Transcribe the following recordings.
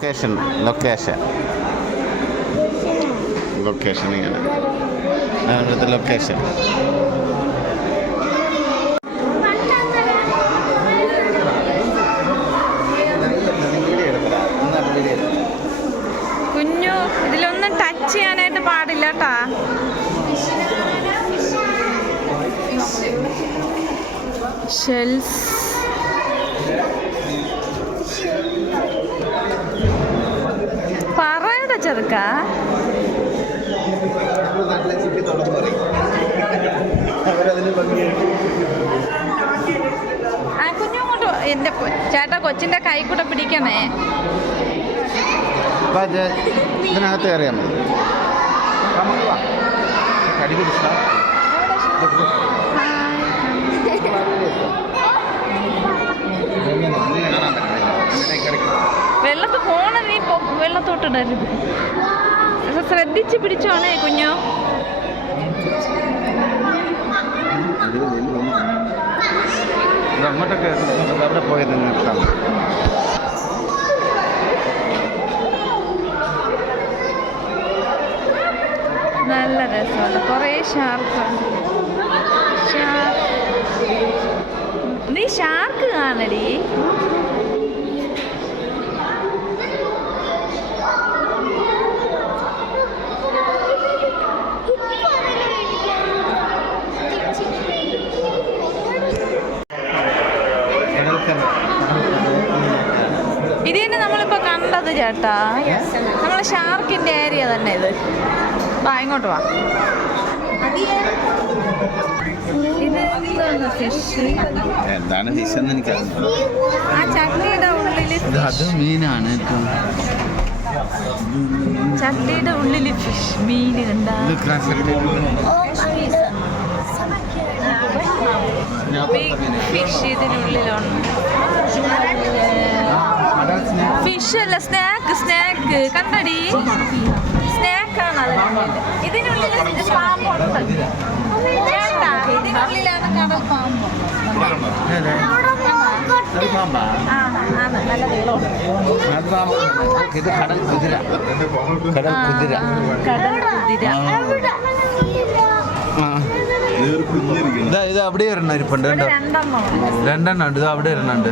Location ഇങ്ങനെ അവിടുത്തെ location. കുഞ്ഞു ഇതിലൊന്നും ടച്ച് ചെയ്യാനായിട്ട് പാടില്ല കേട്ടാ. ഷെൽസ് പറയുടെ ചെറുക്ക ആ കുഞ്ഞുങ്ങോട്ട് എൻ്റെ ചേട്ടാ കൊച്ചിൻ്റെ കൈ കൂടെ പിടിക്കണേ. ഇതിനകത്ത് കയറിയാൽ മതി. വെള്ളത്ത് പോണ നീ വെള്ളത്തോട്ടിടരുത്. ശ്രദ്ധിച്ച് പിടിച്ചോണേ കുഞ്ഞു. അങ്ങോട്ടൊക്കെ അവിടെ പോയത് നിർത്താം. നല്ല രസമുണ്ട്. കുറേ ഷാർക്കുണ്ട്. നീ ഷാർക്ക് കാണടി. ഇത് തന്നെ നമ്മളിപ്പോ കണ്ടത് ചേട്ടാ. നമ്മളെ ഷാർക്കിന്റെ ഏരിയ തന്നെ ഇത്. വാ ഇങ്ങോട്ട് വാ. എന്താണ് ഫിഷ് എന്ന് എനിക്കറിയാം. ആ ചട്ടിയുടെ ഉള്ളില് അത് മീനാണ്. ചട്ടിയുടെ ഉള്ളില് ഫിഷ് മീൻ കണ്ടാ. ഫിഷ് ഇതിനുള്ളിലുണ്ട്. ഫിഷ് അല്ല, സ്നാക്ക് കണ്ടടി. സ്നാക്കാണ് ഇതിനുള്ളിൽ. പാമ്പുണ്ട്. ഇതിനുള്ളിലാണ് കടൽ പാമ്പ്. ഇത് കടൽ കുതിര. ഇത് അവിടെ ഒരെണ്ണം ഇരിപ്പുണ്ട്. രണ്ടെണ്ണം ഉണ്ട്. ഇത് അവിടെ ഒരെണ്ണുണ്ട്.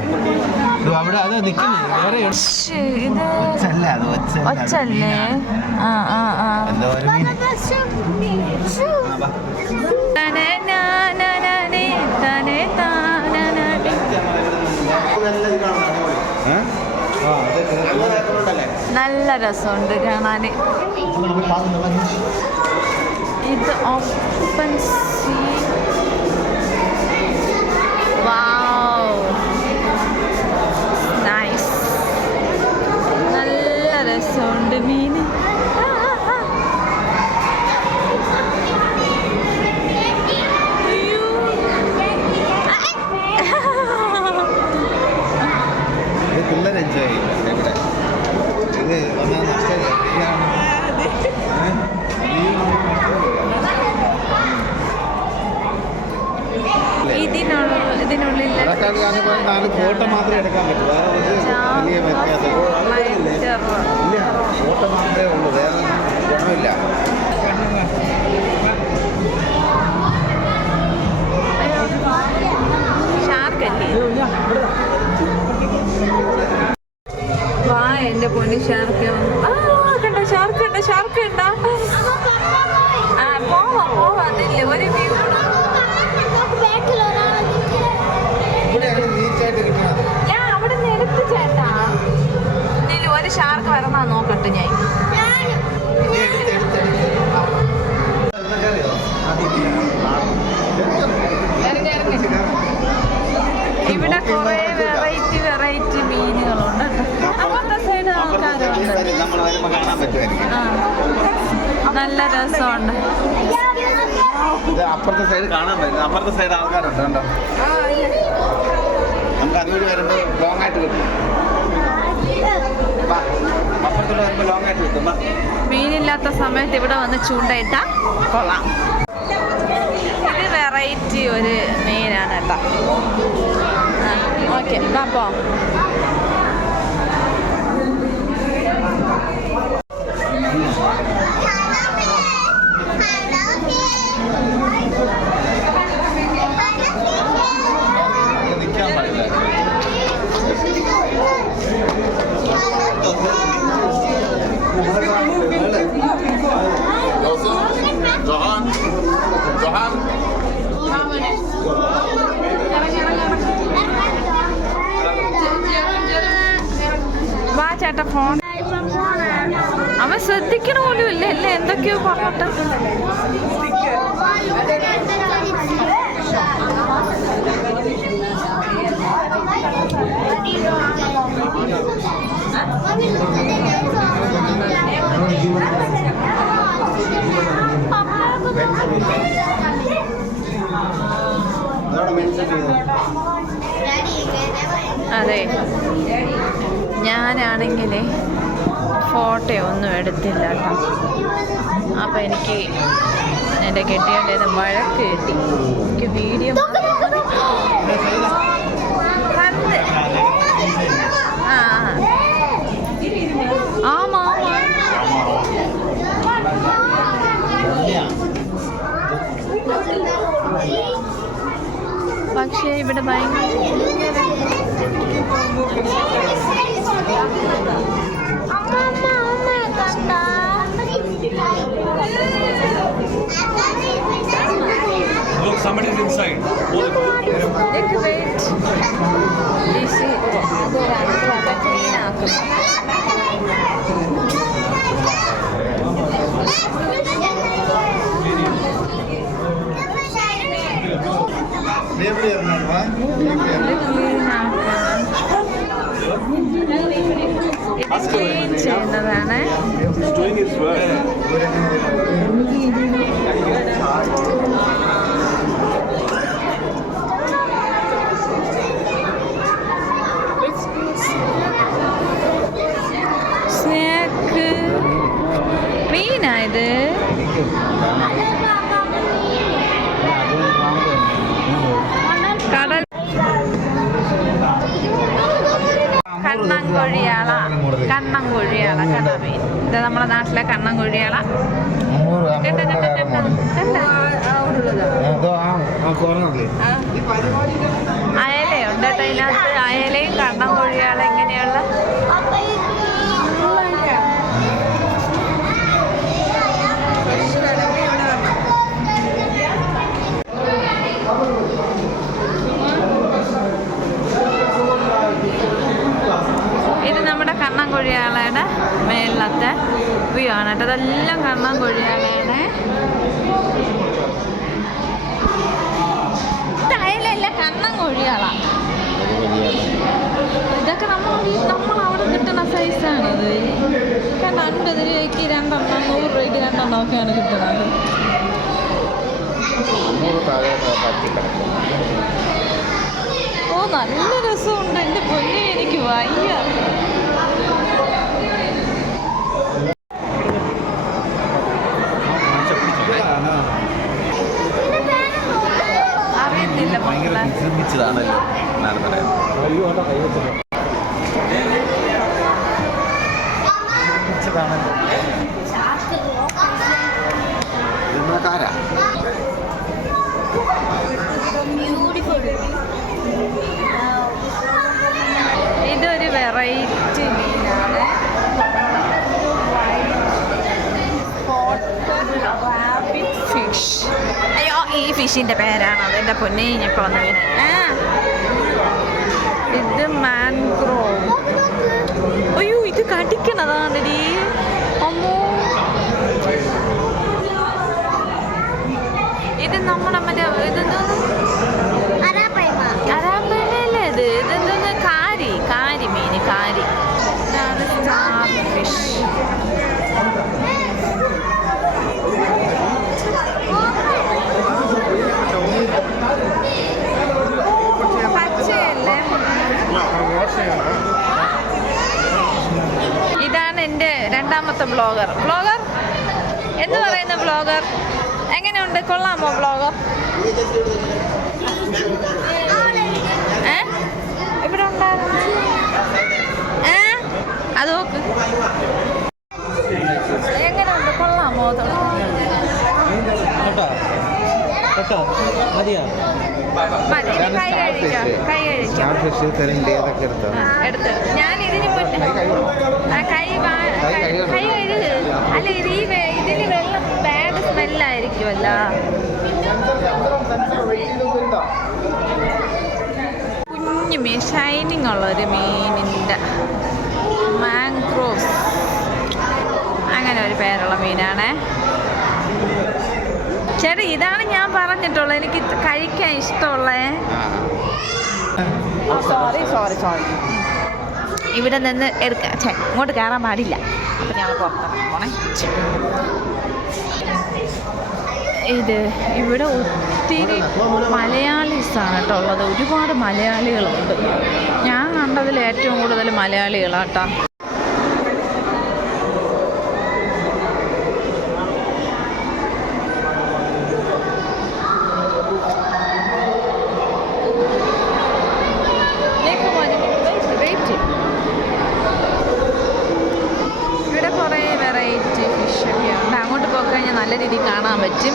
ഇത് അവിടെ അത് നിൽക്കുന്നത് വേറെ ഒച്ചല്ലേ. നല്ല രസമുണ്ട് കാണാന്. ഇത് ഓപ്പൺ സീ. വാവ്, നൈസ്. നല്ല രസമുണ്ട് മീന്. പിള്ളേർ എൻജോയ് ചെയ്യും. ഇത് ഒന്നാം ഇതിനുള്ളിൽ 4 ഫോട്ടോ മാത്രമേ എടുക്കാൻ പറ്റൂ. വേറെ വലിയ വ്യത്യാസം ഇല്ല. ഫോട്ടോ മാത്രമേ ഉള്ളൂ, വേറെ ഗുണമില്ല. ഷാർക്കല്ലേ. വാ എന്റെ പൊന്നി ഷാർക്ക്. കണ്ടോ ഷാർക്ക് ഉണ്ടോ? ഷാർക്ക് ഉണ്ടോ? പോവാ അതില്ലേ ഒരു വ്യൂ. ഞാൻ അവിടെ നിന്ന് എടുത്ത് ചേട്ടാ. ഇതിൽ ഒരു ഷാർക്ക് വരണ നോക്കട്ടെ ഞാൻ. ഇവിടെ കുറെ വെറൈറ്റി മീനുകളുണ്ട്. അപ്പുറത്തെ സൈഡ് ആൾക്കാരുണ്ട്. നല്ല രസമുണ്ട്. അപ്പുറത്തെ സൈഡ് കാണാൻ പറ്റും. അപ്പുറത്തെ സൈഡ് ആൾക്കാരുണ്ട് കണ്ടോ. നമുക്ക് അതുവഴി വരുമ്പോൾ ലോങ് ആയിട്ട് കിട്ടും. അപ്പുറത്തോട്ട് വരുമ്പോൾ ലോങ് ആയിട്ട് കിട്ടും. മീനില്ലാത്ത സമയത്ത് ഇവിടെ വന്ന് ചൂണ്ടയിട്ടാ കൊള്ളാം. ഇത് വെറൈറ്റി ഒരു മീനാണ് കേട്ടോ. ഓക്കെ, അപ്പോൾ വാ ചേട്ടാ ഫോൺ അവൻ ശ്രദ്ധിക്കണ പോലും ഇല്ല അല്ലേ എന്തൊക്കെയോ പറഞ്ഞിട്ട് അതെ ഞാനാണെങ്കിൽ ഫോട്ടോ ഒന്നും എടുത്തില്ല കേട്ടോ. അപ്പം എനിക്ക് എൻ്റെ കെട്ടിയോണ്ടേത് വഴക്ക് കിട്ടി. എനിക്ക് വീഡിയോ കണ്ട് ആമാ പക്ഷേ ഇവിടെ ഭയങ്കര Look, somebody's inside. ക്ലീൻ ചെയ്യുന്നതാണ്. സ്നാക്ക് ക്ലീനായത് കടൽ കണ്ണൻകൊഴിയാള കണ്ണൻകൊഴിയാള കണ്ണമീൻ. ഇത് നമ്മുടെ നാട്ടിലെ കണ്ണൻകൊഴിയാള. അയലയുണ്ട് കേട്ടോ ഇതിനകത്ത്. അയലയും കണ്ണൻകൊഴിയാള ഇങ്ങനെയുള്ള ഇത് നമ്മുടെ കണ്ണൻകൊഴിയാളയുടെ മേളിലത്തെ വ്യൂ ആണ് കേട്ടോ. അതെല്ലാം കണ്ണൻകൊഴിയാളയുടെ. ഇത് അയലല്ല കണ്ണൻകൊഴിയാള. ഇതൊക്കെ നമ്മൾ അവിടെ കിട്ടുന്ന സൈസാണിത്. കണ്ട 50 രൂപയ്ക്ക് 2 എണ്ണം, 100 രൂപയ്ക്ക് 2 എണ്ണം ഒക്കെയാണ് കിട്ടുന്നത്. ഓ നല്ല രസമുണ്ട് എൻ്റെ പൊന്നെ, എനിക്ക് വയ്യ. അറിയത്തില്ല ഇതൊരു വെറൈറ്റി മീനാണ്. ഫിഷ്. അയ്യോ ഈ ഫിഷിൻ്റെ പേരാണ് അതെൻ്റെ പൊന്നെ ഞെപ്പോൾ വന്ന മീൻ. ഇത് മാൻഗ്രോവ്. അയ്യോ ഇത് കടിക്കണതാണടി അമ്മോ. ഇത് നമ്മുടെ മറ്റേ ഇതെന്തോന്ന് അരാപ്പയിലല്ലേ ഇത്. ഇതെന്തോന്ന് കാരി മീൻ കാരി. ഇതാണ് സ്റ്റാർ ഫിഷ്. പച്ചയല്ലേ. ഇതാണ് എൻ്റെ രണ്ടാമത്തെ ബ്ലോഗർ. എന്ന് പറയുന്ന ബ്ലോഗർ എങ്ങനെയുണ്ട്? കൊള്ളാമോ ബ്ലോഗർ? ഇവിടെ ഉണ്ടായിരുന്നു. അത് നോക്ക് എങ്ങനെയുണ്ട്? കൊള്ളാമോ? കൈ കഴിക്കാം. എടുത്ത് ഞാൻ ഇതിന് മുന്നേ അറിയുമല്ല. കുഞ്ഞു മീൻ, ഷൈനിങ് ഉള്ള ഒരു മീനിൻ്റെ മാംഗ്രോവ്സ്, അങ്ങനെ ഒരു പേരുള്ള മീനാണേ. ചേട്ടാ ഇതാണ് ഞാൻ പറഞ്ഞിട്ടുള്ളത് എനിക്ക് കഴിക്കാൻ ഇഷ്ടമുള്ളേ. സോറി സോറി സോറി, ഇവിടെ നിന്ന് എടുക്കാം. ഇങ്ങോട്ട് കയറാൻ പാടില്ല. അപ്പം ഞങ്ങൾ പുറത്തിറങ്ങി പോണേ. ഇത് ഇവിടെ ഒത്തിരി മലയാളീസാണ് കേട്ടോ ഉള്ളത്. ഒരുപാട് മലയാളികളുണ്ട്. ഞാൻ കണ്ടതിൽ ഏറ്റവും കൂടുതൽ മലയാളികളാട്ടോ. ഇവിടെ കുറേ വെറൈറ്റി ഫിഷൊക്കെ ഉണ്ട്. അങ്ങോട്ട് പോയി കഴിഞ്ഞാൽ നല്ല രീതിയിൽ കാണാൻ പറ്റും.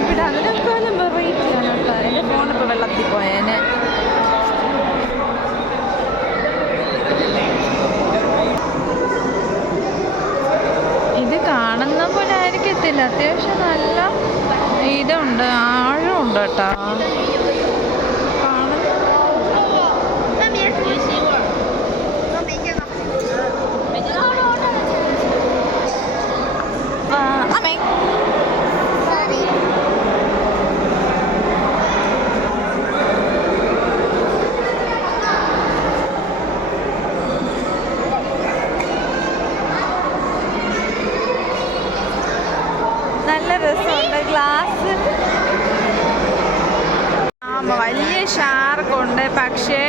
ഇവിടെ അതിനേക്കാളും വെറൈറ്റിയാണ് കേട്ടോ. എൻ്റെ ഫോണിപ്പോൾ വെള്ളത്തിൽ പോയേനെ. ഇത് കാണുന്ന പോലെ ആയിരിക്കത്തില്ല, അത്യാവശ്യം നല്ല ഇതുണ്ട്, ആഴമുണ്ട് കേട്ടോ. നല്ല രസമുണ്ട്. ഗ്ലാസ് വലിയ ഷാർക്കുണ്ട്. പക്ഷേ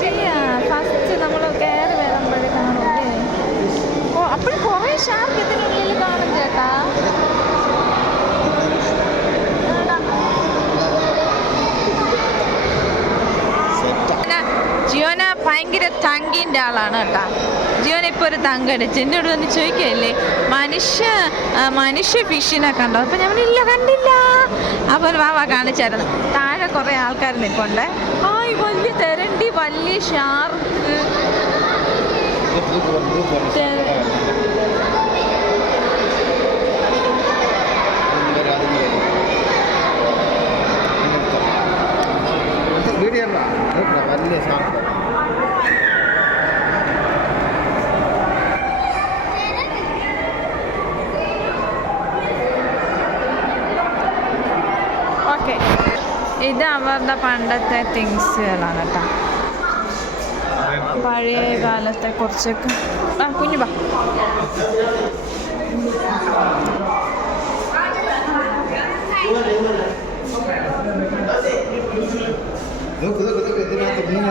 ശരിയാ, ഫസ്റ്റ് നമ്മൾ കയറി വരുമ്പോഴേ കാണൂല്ലേ. അപ്പോഴും കുറേ ഷാർക്ക് ഇതിനുള്ളിൽ കാണും ചേട്ടാ. ജിയോന ഭയങ്കര തങ്കിൻ്റെ ആളാണ് കേട്ടോ. ജിയോന ഇപ്പോൾ ഒരു തങ്കടിച്ച് എന്നോട് വന്ന് ചോദിക്കുകയല്ലേ മനുഷ്യ ഫിഷിനെ കണ്ടോ. അപ്പം ഞാൻ ഇല്ല കണ്ടില്ല. അപ്പോൾ വാവ കാണിച്ചായിരുന്നു. താഴെ കുറേ ആൾക്കാർ നിൽപ്പുണ്ട്. ഈ വലിയ തെരണ്ടി, വലിയ ഷാർക്ക്. വലിയ ഷാർക്ക്. ഓക്കെ, ഇത് അവരുടെ പണ്ടത്തെ തിങ്സുകളാണ് കേട്ടോ. പഴയ കാലത്തെ കുറച്ചൊക്കെ. കുഞ്ഞു ബാ. ഇതിനകത്ത് മീൻ